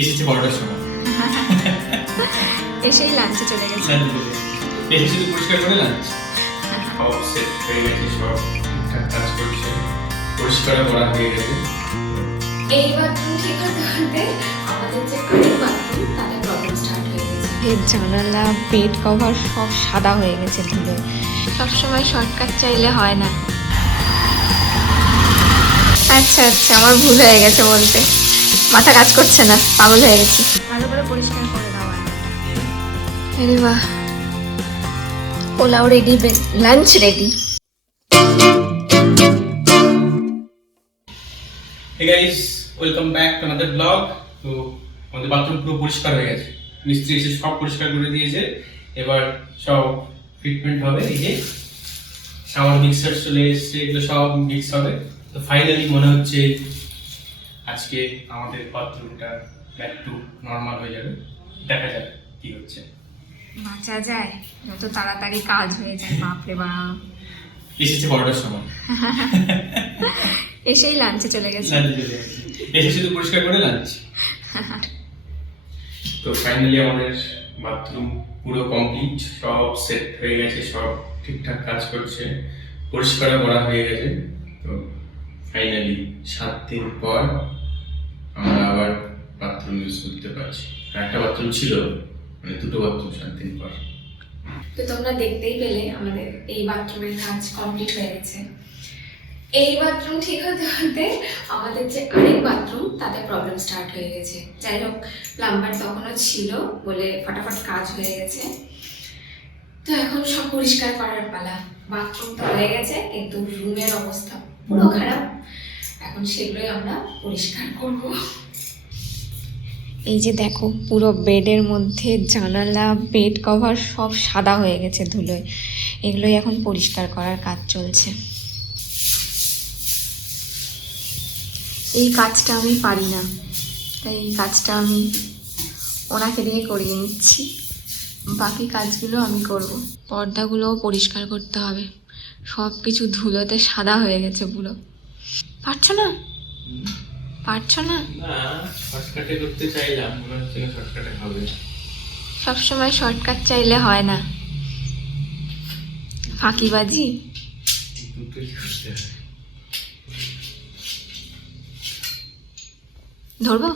এসেছে 12টার সময়। এসেই লাঞ্চে চলে গেছে। এসে শুধু পরিষ্কার করে লাঞ্চ সব সেট হয়ে গেছে, সব ঠিকঠাক কাজ করছে, পরিষ্কার করা হয়ে গেছে। এই বাথরুম ঠিক হতে হতে আমাদের যে আরেক বাথরুম তাতে প্রবলেম স্টার্ট হয়ে গেছে। এর জানালা বেড কভার সব সাদা হয়ে গেছে ধুলোয়। সবসময় শর্টকাট চাইলে হয় না। আচ্ছা আচ্ছা, আমার ভুল হয়ে গেছে বলতে, মাথা কাজ করছে না, পাগল হয়ে গেছি। ভালো করে পরিষ্কার করে দাও। আরে বাহ, pulao ready, lunch ready. Hey guys, welcome back to another vlog. তো আমাদের বাথরুম পুরো পরিষ্কার হয়ে গেছে, মিস্ত্রি এসে সব পরিষ্কার করে দিয়েছে। এবার সব ট্রিটমেন্ট হবে। এই যে শাওয়ার মিক্সার চলে এসেছে, এগুলো সব মিক্স হবে। তো ফাইনালি মনে হচ্ছে আজকে আমাদের বাথরুমটা ব্যাক টু নর্মাল হয়ে যাবে। দেখা যাক কি হচ্ছে। বাঁচা যায় যত তাড়াতাড়ি কাজ হয়ে যায়। বাপরে বাপ, এসেছে 12টার সময়। এসেই লাঞ্চে চলে গেছে। লাঞ্চে চলে গেছে, এসে শুধু পরিষ্কার করে লাঞ্চ। তো ফাইনালি আমাদের বাথরুম পুরো কমপ্লিট, সব সেট হয়ে গেছে, সব ঠিকঠাক কাজ করছে, পরিষ্কার করা হয়ে গেছে। তো ফাইনালি 7 দিন পর আমরা আবার বাথরুম ইউজ করতে পারছি। একটা বাথরুম ছিল, মানে দুটো বাথরুম 7 দিন পর। তো তোমরা দেখতেই পেলে আমাদের এই বাথরুমের কাজ কমপ্লিট হয়ে গেছে। এই বাথরুম ঠিক হতে হতে আমাদের যে আরেক বাথরুম তাতে প্রবলেম স্টার্ট হয়ে গেছে। যাই হোক, প্লাম্বার তখনও ছিল বলে ফটাফট কাজ হয়ে গেছে। তো এখন সব পরিষ্কার করার পালা। বাথরুম তো হয়ে গেছে, কিন্তু রুমের অবস্থা পুরো খারাপ। এখন সেগুলোই আমরা পরিষ্কার করব। এই যে দেখো, পুরো বেডের মধ্যে জানালা বেড কভার সব সাদা হয়ে গেছে ধুলোয়। এগুলোই এখন পরিষ্কার করার কাজ চলছে। এই কাজটা আমি পারি না, তাই এই কাজটা আমি ওনাকে দিয়ে করিয়ে নিচ্ছি। বাকি কাজগুলো আমি করব। পর্দাগুলোও পরিষ্কার করতে হবে, সব কিছু ধুলোতে সাদা হয়ে গেছে পুরো। পারছো না? পারছো না? না, শর্টকাটে করতে চাইলাম, মনে হচ্ছে না শর্টকাটে হবে। সবসময় শর্টকাট চাইলে হয় না, ফাঁকিবাজি। দুটোই করতে হবে। ধরবো?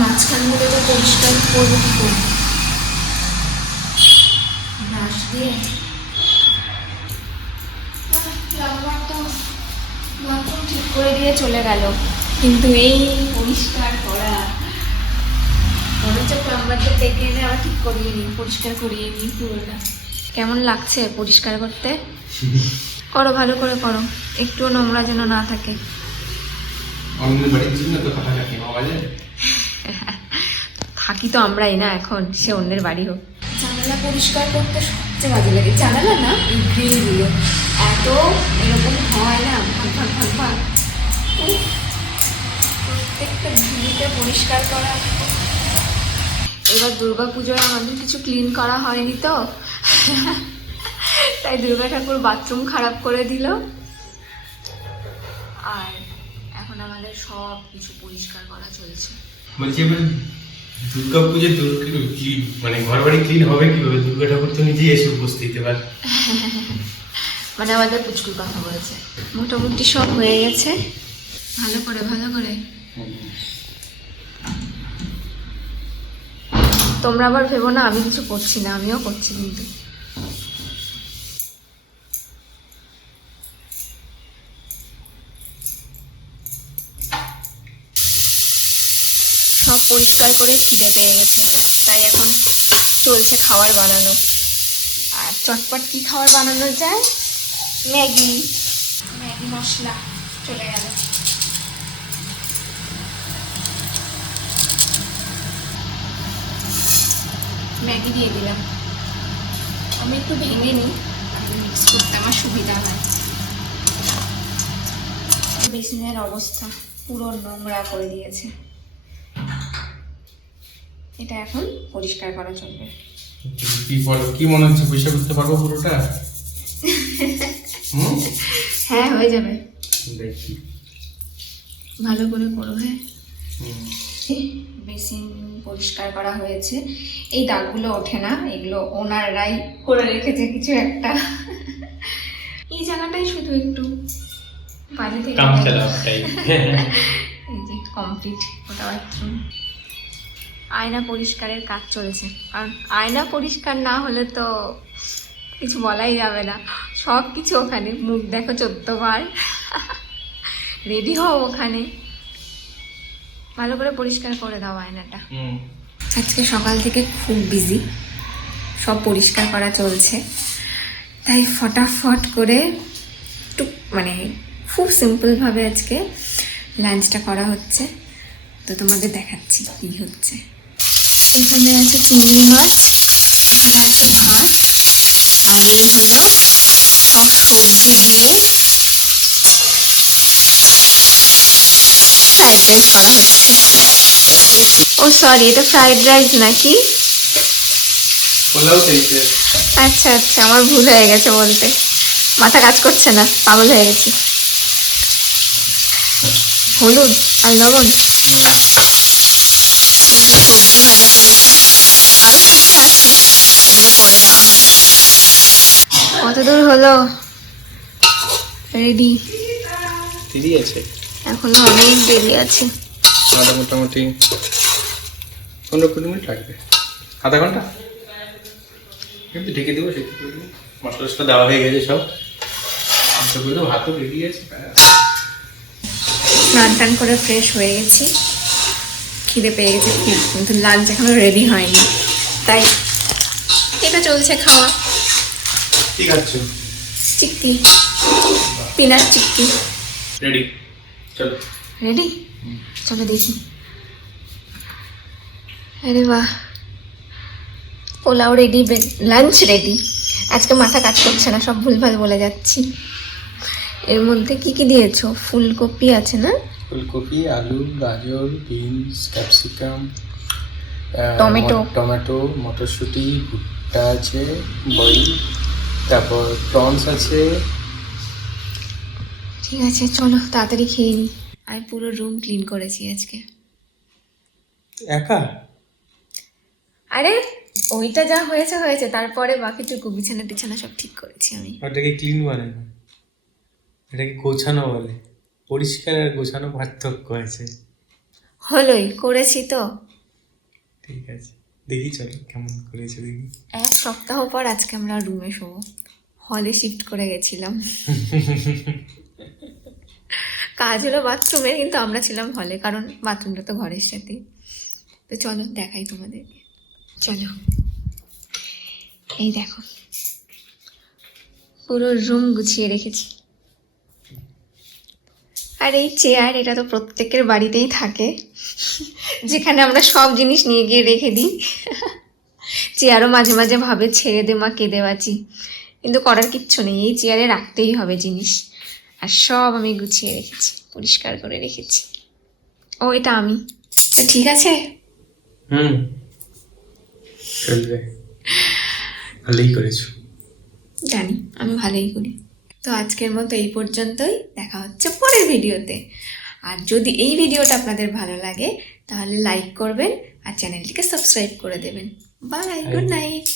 মাঝখানগুলো তো পরিষ্কার করবো কি করে? ব্রাশ দিয়ে প্লাম্বার তো বাথরুম ঠিক করে দিয়ে চলে গেল, কিন্তু এই পরিষ্কার করা, মনে হচ্ছে প্লাম্বারটা ডেকে এনে আবার ঠিক করিয়ে নিই, পরিষ্কার করিয়ে নিই পুরোটা। কেমন লাগছে পরিষ্কার করতে? করো, ভালো করে করো, একটুও নোংরা যেন না থাকে। অন্যের বাড়ির জন্য তো কথা কাটি পাওয়া যায়। থাকি তো আমরাই না এখন, সে অন্যের বাড়ি হোক। জানালা পরিষ্কার করতে সবচেয়ে বাজে লাগে। জানালা না, এই গ্রিলগুলো এত এরকম হয় না, ভাগ ভাগ ভাগ ভাগ। উফ, প্রত্যেকটা ঝুড়িতে পরিষ্কার করা। এবার দুর্গা পুজোয় আমাদের কিছু ক্লিন করা হয়নি তো, তাই দুর্গা ঠাকুর বাথরুম খারাপ করে দিল। আর এখন আমাদের সব কিছু পরিষ্কার করা চলছে। বলছি এবার দুর্গা পুজোর ক্লিন, মানে ঘর বাড়ি ক্লিন হবে কিভাবে? দুর্গা ঠাকুর তো নিজেই এসে উপস্থিত। এবার মানে আমাদের পুচকুর কথা বলেছে। মোটামুটি সব হয়ে গেছে, ভালো করে ভালো করে। তোমরা আবার ভেবো না আমি কিছু করছি না, আমিও করছি। কিন্তু সব পরিষ্কার করে খিদে পেয়ে গেছে, তাই এখন চলছে খাবার বানানো। আর চটপট কি খাবার বানানো যায়? ম্যাগি। ম্যাগি মশলা চলে গেল। ম্যাগি দিয়ে দিলাম। আমি একটু ভেঙে নিই, মিক্স করতে আমার সুবিধা হয়। বেসিনের অবস্থা পুরো নোংরা করে দিয়েছে, এটা এখন পরিষ্কার করা চলবে। কি বলো, কি মনে হচ্ছে পরিষ্কার করতে পারবো পুরোটা? হ্যাঁ হয়ে যাবে, দেখি ভালো করে করো। হ্যাঁ, বেসিন পরিষ্কার করা হয়েছে। এই দাগগুলো ওঠে না, এগুলো ওনারাই করে রেখেছে কিছু একটা। এই জায়গাটাই শুধু একটু বাইরে থেকে কাম চালাও টাইপ। এই যে কমপ্লিট ওটা বাথরুম। আয়না পরিষ্কারের কাজ চলছে, কারণ আয়না পরিষ্কার না হলে তো কিছু বলাই যাবে না। সব কিছু ওখানে, মুখ দেখো 14 বার, রেডি হও ওখানে, ভালো করে পরিষ্কার করে দাও আয়নাটা। আজকে সকাল থেকে খুব বিজি, সব পরিষ্কার করা চলছে, তাই ফটাফট করে মানে খুব সিম্পলভাবে আজকে লাঞ্চটা করা হচ্ছে। তো তোমাদের দেখাচ্ছি কী হচ্ছে। এখানে আছে চিংড়ি মাছ, এখানে আছে ভাত, আর এই হলো সব সবজি দিয়ে ফ্রাইড রাইস করা হচ্ছে। ও সরি, এটা ফ্রাইড রাইস নাকি? পোলাও টাইপের। আচ্ছা আচ্ছা, আমার ভুল হয়ে গেছে বলতে, মাথা কাজ করছে না, পাগল হয়ে গেছি। হলুদ আর লবণ, এই যে সবজি ভাজা চলছে, আরও কি কি আছে এগুলো পরে দেওয়া হবে। কত দূর হলো? রেডি? দেরি আছে, এখনো অনেক দেরি আছে। মোটামুটি 15-20 মিনিট লাগবে, আধা ঘন্টা। কিন্তু ঢেকে দেবো, সেটা করে দেবো। মশলা টসলা দেওয়া হয়ে গেছে সব, ভাতও রেডি আছে। স্নান টান করে ফ্রেশ হয়ে গেছি, খিদে পেয়ে গেছে খুব, কিন্তু লাঞ্চ এখনো রেডি হয়নি, তাই এটা চলছে খাওয়া। কি খাচ্ছ? চিক্কি, পিনাট চিক্কি। রেডি, চলো। রেডি? চলো দেখি। আরে বাহ, পোলাও রেডি, লাঞ্চ রেডি। আজকে মাথা কাজ করছে না, সব ভুলভাল বলে যাচ্ছি। এর মধ্যে কি কি দিয়েছো? ফুলকপি আছে না? ফুলকপি, আলু, গাজর, বিনস, ক্যাপসিকাম, টমেটো, মটরশুঁটি, ভুট্টা আছে, বড়ি, তারপর প্রনস আছে। ঠিক আছে, চলো তাড়াতাড়ি খেয়ে নিই। আমি পুরো রুম ক্লিন করেছি আজকে। একা? আরে ওইটা যা হয়েছে হয়েছে, তারপরে বাকিটুকু বিছানা টিছানা সব ঠিক করেছি আমি। ওটাকে ক্লিন বলে না, এটাকে গোছানো বলে। পরিষ্কার আর গোছানো পার্থক্য আছে। হলোই, করেছি তো। ঠিক আছে, দেখি চলো কেমন করেছে দেখি। 1 সপ্তাহ পর আজকে আমরা রুমে শোবো, হলে শিফট করে গেছিলাম। কাজ হলো বাথরুমের, কিন্তু আমরা ছিলাম হলে, কারণ বাথরুমটা তো ঘরের সাথে। তো চলো দেখাই তোমাদেরকে, চলো। এই দেখো, পুরো রুম গুছিয়ে রেখেছি। আর এই চেয়ার, এটা তো প্রত্যেকের বাড়িতেই থাকে, যেখানে আমরা সব জিনিস নিয়ে গিয়ে রেখে দিই। চেয়ারও মাঝে মাঝে ভাবে ছেড়ে দে মা, কেঁদে বাঁচি, কিন্তু করার কিচ্ছু নেই, এই চেয়ারে রাখতেই হবে জিনিস। আর সব আমি গুছিয়ে রেখেছি, পরিষ্কার করে রেখেছি। ও এটা আমি, তো ঠিক আছে। চলবে, ভালোই করেছো। জানি আমি ভালোই করি। তো আজকের মতো এই পর্যন্তই, দেখা হচ্ছে পরের ভিডিওতে। আর যদি এই ভিডিওটা আপনাদের ভালো লাগে তাহলে লাইক করবেন আর চ্যানেলটিকে সাবস্ক্রাইব করে দেবেন। Bye, good night.